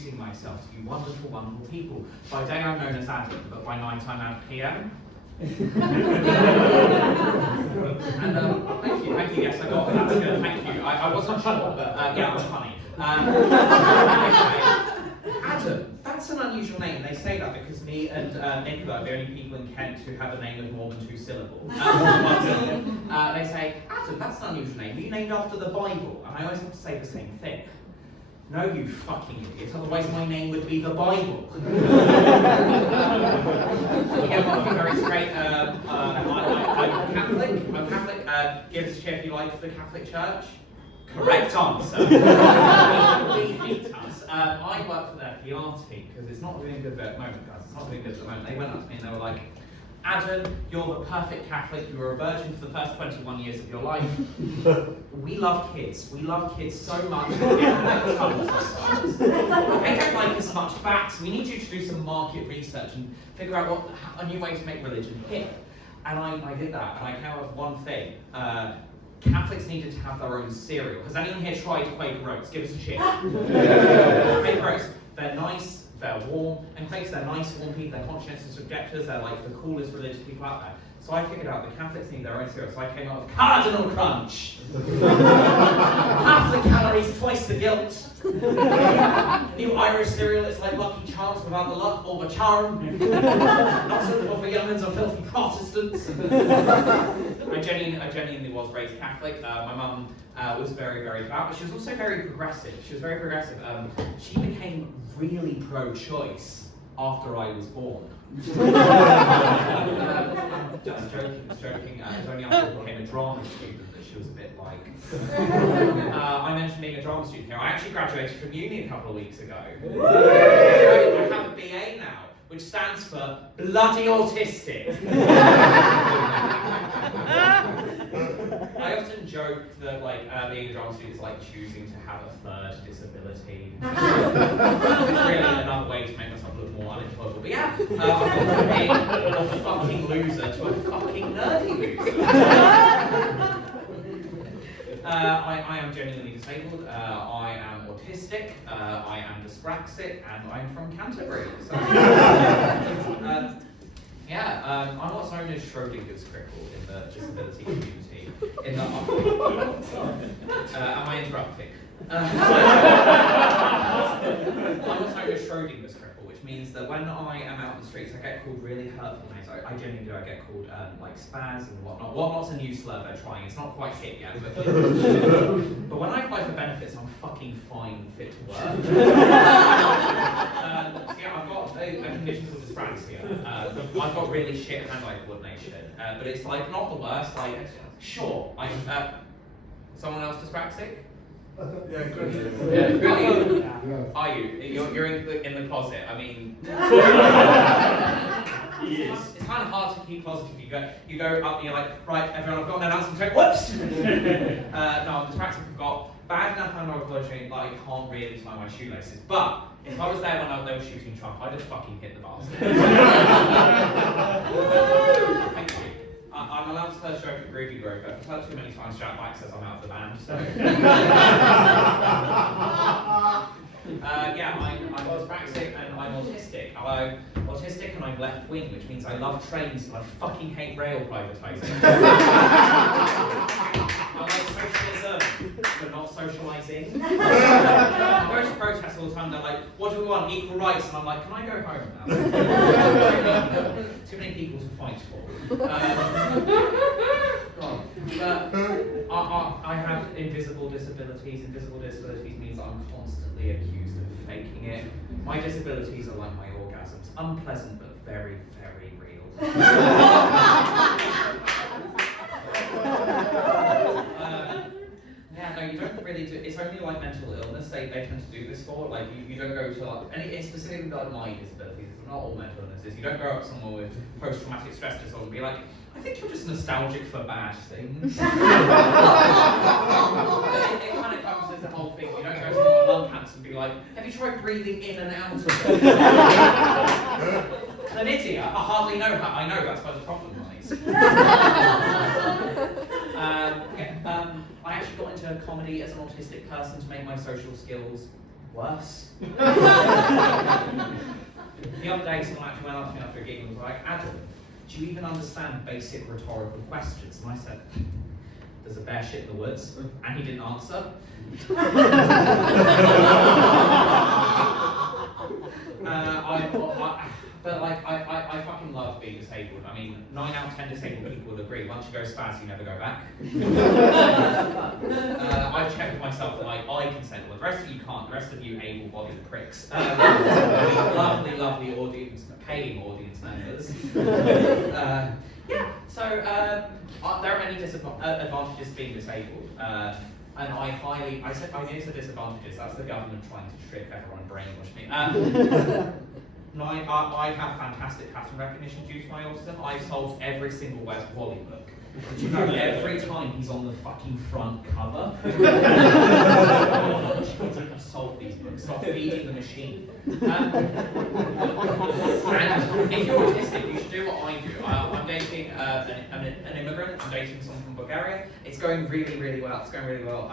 introducing myself to you wonderful, wonderful people. By day I'm known as Adam, but by night I'm at PM. And thank you, yes, I got that. That's good, thank you. I wasn't sure, but yeah, I'm funny. Adam, that's an unusual name. They say that because me and Nicola are the only people in Kent who have a name with more than 2 syllables. They say, Adam, that's an unusual name. Are you named after the Bible? And I always have to say the same thing. No, you fucking idiot, otherwise my name would be the Bible. Again, I'll be very straight. I'm Catholic. Give us a cheer if you like the Catholic Church. Correct answer. I work for their PR team because it's not doing good at the moment, guys. It's not doing good at the moment. They went up to me and they were like, Adam, you're the perfect Catholic. You were a virgin for the first 21 years of your life. We love kids. We love kids so much. They don't like us much back, so we need you to do some market research and figure out a new way to make religion hip. And I did that, and I came up with one thing. Catholics needed to have their own cereal. Has anyone here tried Quaker Oats? Give us a cheer. Quaker Oats, they're nice, they're warm, and Quakers, they're nice, warm people, they're conscientious objectors, they're like the coolest religious people out there. So I figured out the Catholics need their own cereal, so I came up with Cardinal Crunch. Half the calories, twice the guilt. New Irish cereal, it's like Lucky Charms without the luck or the charm. Not suitable for young'uns or filthy Protestants. I genuinely was raised Catholic. My mum was very, very devout, but she was also very progressive. She She became really pro-choice after I was born. Just joking. It was only after I became a drama student that she was a bit like. I mentioned being a drama student here. I actually graduated from uni a couple of weeks ago. I have a BA now, which stands for bloody autistic. I often joke that being a drama student is like choosing to have a third disability. It's really another way to make myself look more unemployable. But yeah, I've gone from being a fucking loser to a fucking nerdy loser. I am genuinely disabled, I am autistic, I am dyspraxic, and I'm from Canterbury. So, I'm what's known as Schrodinger's crickle in the disability community. Am I interrupting? I'm what's known as Schrodinger's crickle, which means that when I am out in the streets, I get called really hurtful names. I genuinely do. I get called spaz and whatnot. Whatnot's a new slur they're trying. It's not quite hit yet. But when I apply for benefits, I'm fucking fine and fit to work. I've got a condition called dyspraxia. I've got really shit hand-eye coordination. But it's not the worst. Sure, someone else dyspraxic? Yeah, good. Are you? You're in the closet. I mean, it's kind of hard to keep positive. You go up and you're like, right, everyone, I've got an announcement. Whoops! No, I'm dyspraxic. I've got bad enough hand-eye coordination that I can't really tie my shoelaces. But if I was there when they were shooting Trump, I'd have fucking hit the bastard. Thank you. I'm allowed to tell a joke at Groovie, but if I tell it too many times, Jack Black says I'm out of the band, so... I'm dyspraxic and I'm autistic. I'm autistic and I'm left-wing, which means I love trains and I fucking hate rail privatising. I like socialism, but not socialising. I go to protests all the time, they're like, what do we want? Equal rights? And I'm like, can I go home now? Too many people to fight for. I have invisible disabilities. Invisible disabilities means I'm constantly accused of faking it. My disabilities are like my orgasms. Unpleasant, but very, very real. You don't really do. It's only mental illness they tend to do this for. You don't go to and it's specifically my disabilities. It's not all mental illnesses. You don't go up to someone with post-traumatic stress disorder and be like, I think you're just nostalgic for bad things. It kind of comes as the whole thing. You don't go to someone with lung cancer and be like, have you tried breathing in and out of it? Chlamydia? I hardly know how. I know that's where the problem lies. I actually got into comedy as an autistic person to make my social skills worse. The other day, someone actually went up to me after a gig and was like, Adam, do you even understand basic rhetorical questions? And I said, does a bear shit in the woods? And he didn't answer. I fucking love being disabled. I mean, 9 out of 10 disabled people would agree. Once you go spaz, you never go back. I've checked with myself that like I consent. Well, the rest of you can't. The rest of you able-bodied pricks. Lovely, lovely audience, paying audience members. So there are many advantages to being disabled. And I said disadvantages. That's the government trying to trick everyone and brainwash me. I have fantastic pattern recognition due to my autism. I've solved every single Wes Wally book. Did you know every time he's on the fucking front cover? I've solved these books. Stop feeding the machine. And if you're autistic, you should do what I do. I'm dating an immigrant. I'm dating someone from Bulgaria. It's going really, really well. It's going really well.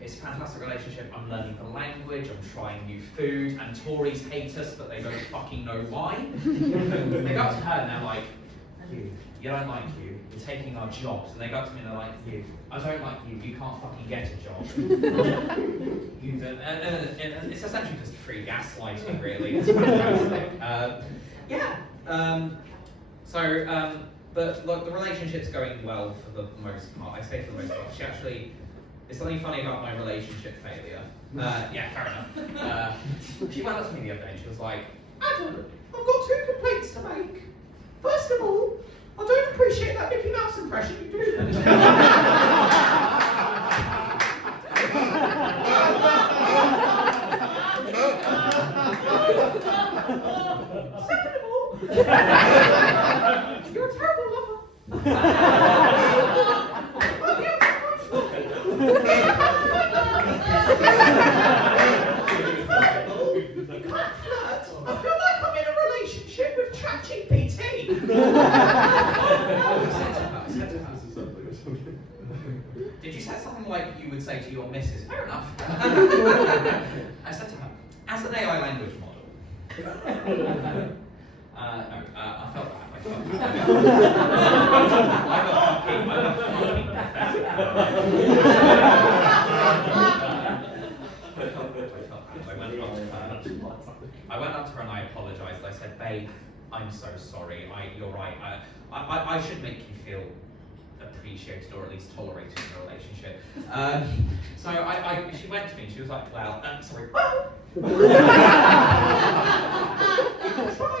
It's a fantastic relationship. I'm learning the language. I'm trying new food. And Tories hate us, but they don't fucking know why. They go up to her and they're like, you don't like you. You're taking our jobs. And they go up to me and they're like, I don't like you. You can't fucking get a job. You don't. And it's essentially just free gaslighting, really. It's fantastic. But look, the relationship's going well for the most part. I say for the most part. There's something funny about my relationship failure. Fair enough. She went up to me the other day and she was like, Adam, I've got 2 complaints to make. First of all, I don't appreciate that Mickey Mouse impression you do. Second of all, you're a terrible lover. Did you say something like you would say to your missus? Fair enough. I said to her, as an AI language model. I felt bad. I'm a fucking pathetic. I went up to her and I apologised. I said, babe, I'm so sorry. You're right. I should make you feel appreciated or at least tolerated in the relationship. She went to me and she was like, well, sorry. Try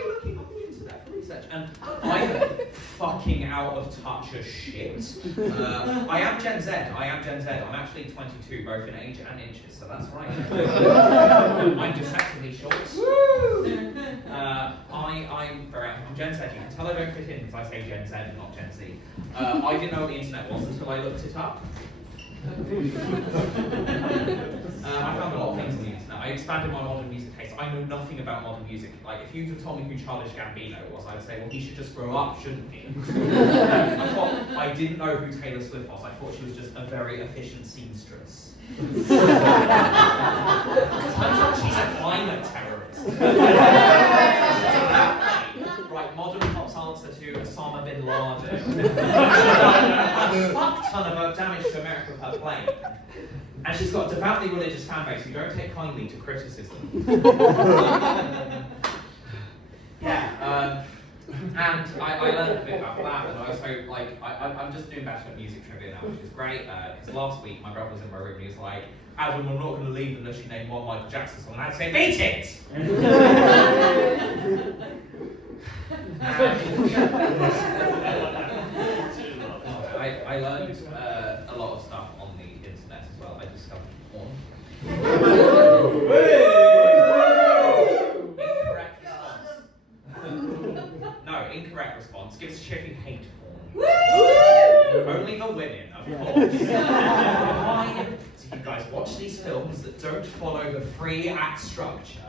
looking on the internet for research. And I'm fucking out of touch as shit. I am Gen Z. I'm actually 22, both in age and inches, so that's right. I'm deceptively short. I'm Gen Z. You can tell I don't fit in because I say Gen Z and not Gen Z. I didn't know what the internet was until I looked it up. I found a lot of things on the internet. I expanded my modern music taste. I know nothing about modern music. Like, if you'd have told me who Childish Gambino was, I'd say, well, he should just grow up, shouldn't he? I didn't know who Taylor Swift was. I thought she was just a very efficient seamstress. Turns out she's a climate terrorist. Right, modern pop's answer to Osama bin Laden. She's done a fuck ton of damage to America with her plane. And she's got a devoutly religious fan base who don't take kindly to criticism. And I learned a bit about that, and also, like, I'm just doing better at music trivia now, which is great, because last week my brother was in my room and he was like, Adam, I'm not going to leave unless you name one Michael Jackson song, and I'd say, beat it! I learned a lot of stuff on the internet as well. I discovered porn. Incorrect response. Give us a cheer if you hate porn. Only the women, of course. Why do you guys watch these films that don't follow the free act structure?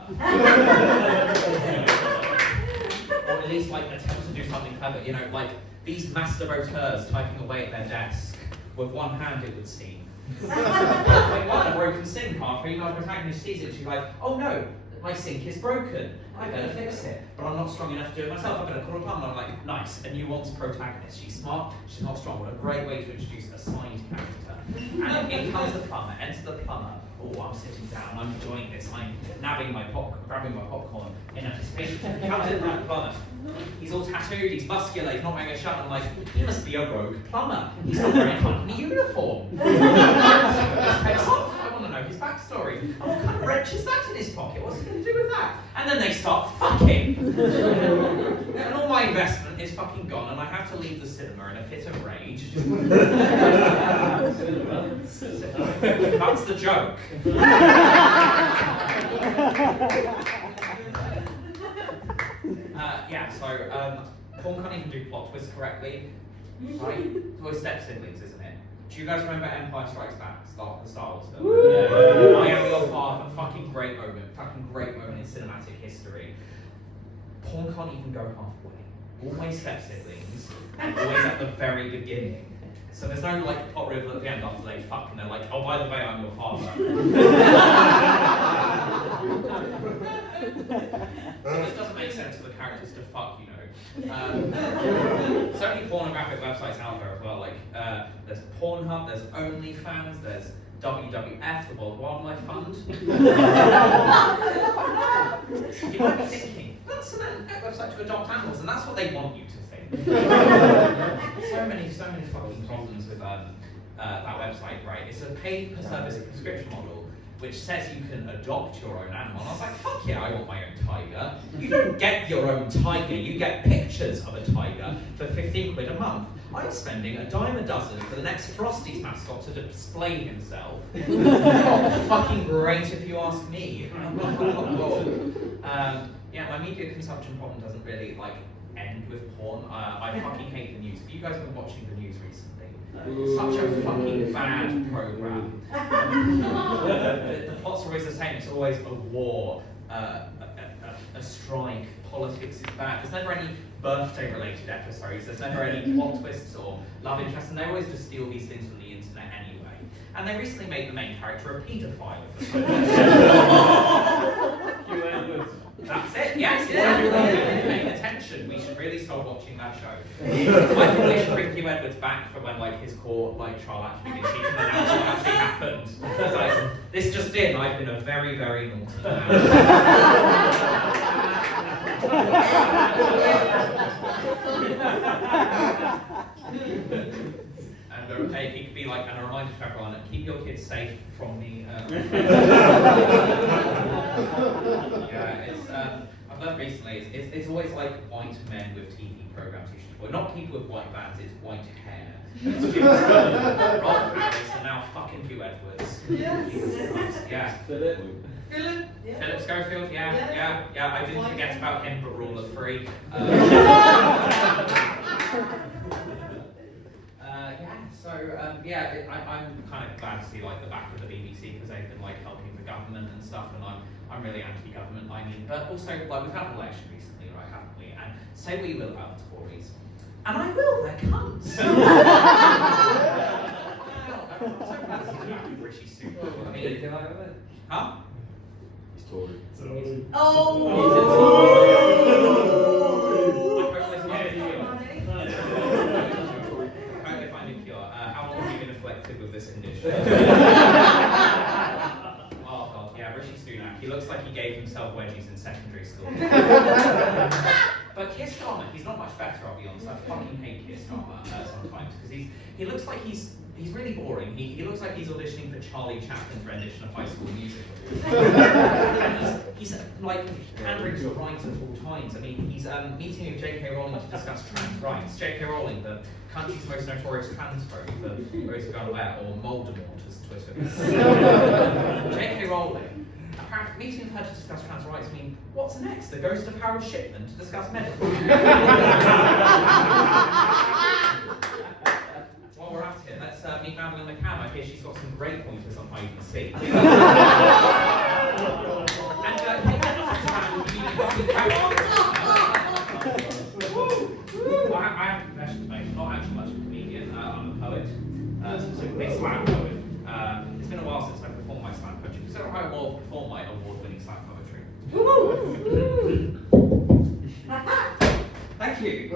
Or at least, like, attempt to do something clever, you know, like these masturboteurs typing away at their desk with one hand, it would seem. Like one, a broken sink half, the protagonist sees it and she's like, oh no, my sink is broken. I better fix it. But I'm not strong enough to do it myself. I better call a plumber. I'm like, nice, a nuanced protagonist. She's smart, she's not strong. What a great way to introduce a side character. And in comes the plumber, enter the plumber. Oh, I'm sitting down, I'm enjoying this, I'm grabbing my popcorn in anticipation. He comes in the plumber. He's all tattooed, he's muscular, he's not wearing a shirt. I'm like, he must be a rogue plumber. He's not wearing a company uniform. He takes off. I want to know his backstory. And what kind of wrench is that in his pocket? What's he going to do with that? And then they start fucking. And all my investment is fucking gone, and I have to leave the cinema in a fit of rage. That's the joke. Porn can't even do plot twists correctly, right? It's always step-siblings, isn't it? Do you guys remember Empire Strikes Back, the Star Wars film? Yeah. I am your father, fucking great moment in cinematic history. Porn can't even go halfway. All my step-siblings, and always at the very beginning. So there's no like plot reveal at the end after they fuck and they're like, oh by the way, I'm your father. So this doesn't make sense for the characters to fuck, you know. So many pornographic websites out there as well, like there's Pornhub, there's OnlyFans, there's WWF, the World Wildlife Fund. You might be thinking, that's a website to adopt animals, and that's what they want you to think. so many fucking problems with that website, right? It's a paid per service subscription model, which says you can adopt your own animal. And I was like, fuck yeah, I want my own tiger. You don't get your own tiger, you get pictures of a tiger for 15 quid a month. I'm spending a dime a dozen for the next Frosties mascot to display himself. Fucking great if you ask me. Yeah, my media consumption problem doesn't really like end with porn. I fucking hate the news. Have you guys been watching the news recently? Such a fucking bad program. The plots are always the same. It's always a war, a strike. Politics is bad. There's never any birthday-related episodes. There's never any plot twists or love interests, and they always just steal these things from the internet anyway. And they recently made the main character a paedophile. That's it. Yes, exactly. Paying attention. We should really start watching that show. I think they should bring Hugh Edwards back for when like his court trial actually begins. He can announce what actually happened. It's like, this just in. I've been a very, very naughty man. And he could be like, and a reminder to everyone, keep your kids safe from the. Yeah, it's. I've learned recently, it's always like white men with TV programs you should avoid. Not people with white vans, it's white hair. Rolf Harris and now fucking Hugh Edwards. Yeah. Philip? Yeah. Philip Schofield, yeah. I didn't forget about him, but Rule of Three. I'm kind of glad to see like the back of the BBC because they've been like helping the government and stuff, and I'm really anti-government. I mean, but also like we've had an election recently, right? Haven't we? And say what you will about the Tories, and I will, they're cunts. I'm so glad to see the back of Rishi Sunak. I mean, huh? He's Tory. With this condition. Oh god, yeah, Rishi Sunak. He looks like he gave himself wedgies in secondary school. But Keir Starmer, he's not much better, I'll be honest. I fucking hate Keir Starmer sometimes because he looks like he's really boring. He looks like he's auditioning for Charlie Chaplin's rendition of High School Musical. And he's like pandering to the right at all times. I mean, he's meeting with J.K. Rowling to discuss trans rights. J.K. Rowling, the country's most notorious transphobe, for those who aren't aware, or Voldemort as Twitter. J.K. Rowling, apparently meeting with her to discuss trans rights. I mean, what's next? The ghost of Harold Shipman to discuss medical. While we're at it, let's meet Madeline McCann. I hear she's got some great pointers on how you can see. I have a confession to make. I'm not actually much of a comedian. I'm a poet. So specifically slam poet. It's been a while since I performed my slam poetry, so I will perform my award-winning slam poetry. Thank you.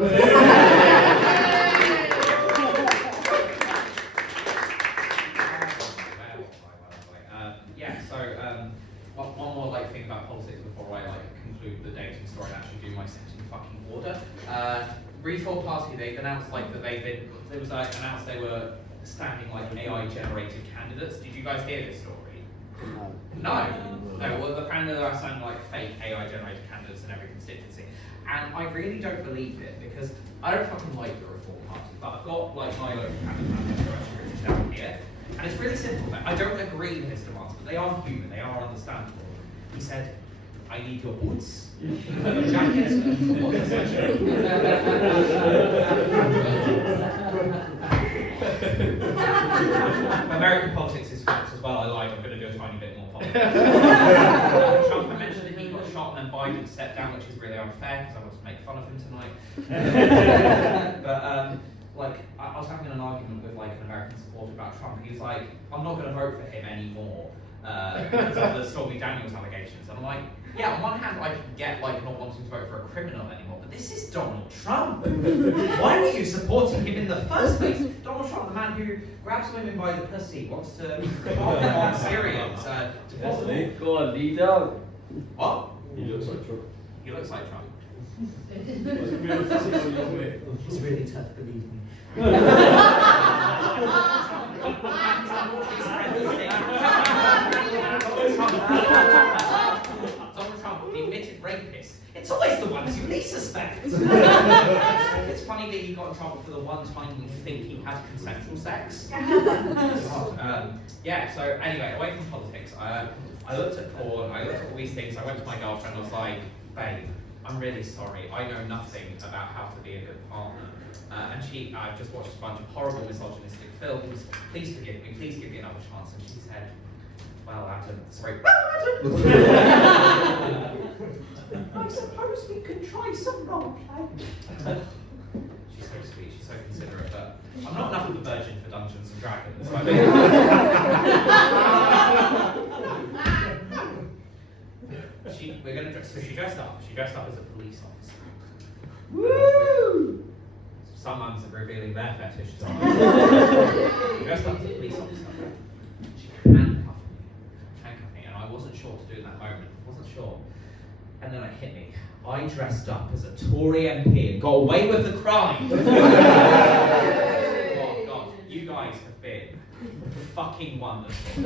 One more thing about politics before I conclude the dating story and actually do my set in fucking order. Reform Party, they've announced that announced they were standing AI generated candidates. Did you guys hear this story? No. Well, the candidates are standing fake AI generated candidates in every constituency. And I really don't believe it because I don't fucking like the Reform Party, but I've got my local candidate down here. And it's really simple. I don't agree with his demands, but they are human, they are understandable. He said, I need your boots, your jacket, American politics is facts as well. I lied, I'm going to do a tiny bit more politics. Trump, I mentioned that he got shot and then Biden stepped down, which is really unfair because I want to make fun of him tonight. But I was having an argument with an American supporter about Trump. He's like, I'm not going to vote for him anymore because of the Stormy Daniels allegations. And I'm like, yeah, on one hand I can get not wanting to vote for a criminal anymore, but this is Donald Trump. Why were you supporting him in the first place? Donald Trump, the man who grabs women by the pussy, wants to bomb on Syrians. Go on, lead out. What? He looks like Trump. He looks like Trump. It's really tough, believe me. Donald Trump, the admitted rapist. It's always the ones you least suspect. It's funny that he got in trouble for the one time we think he had consensual sex. So anyway, away from politics, I looked at porn, I looked at all these things, I went to my girlfriend, I was like, babe, I'm really sorry, I know nothing about how to be a good partner. And I've just watched a bunch of horrible misogynistic films, please forgive me, please give me another chance. And she said, well, Adam, I suppose we could try some role play. She's so sweet, she's so considerate, but I'm not enough of a virgin for Dungeons and Dragons. So she dressed up. She dressed up as a police officer. Woo! Some mums are revealing their fetish tonight. She dressed up as a police officer. She handcuffed me, and I wasn't sure what to do in that moment. I wasn't sure. And then it hit me. I dressed up as a Tory MP and got away with the crime. Oh God, you guys have been fucking wonderful.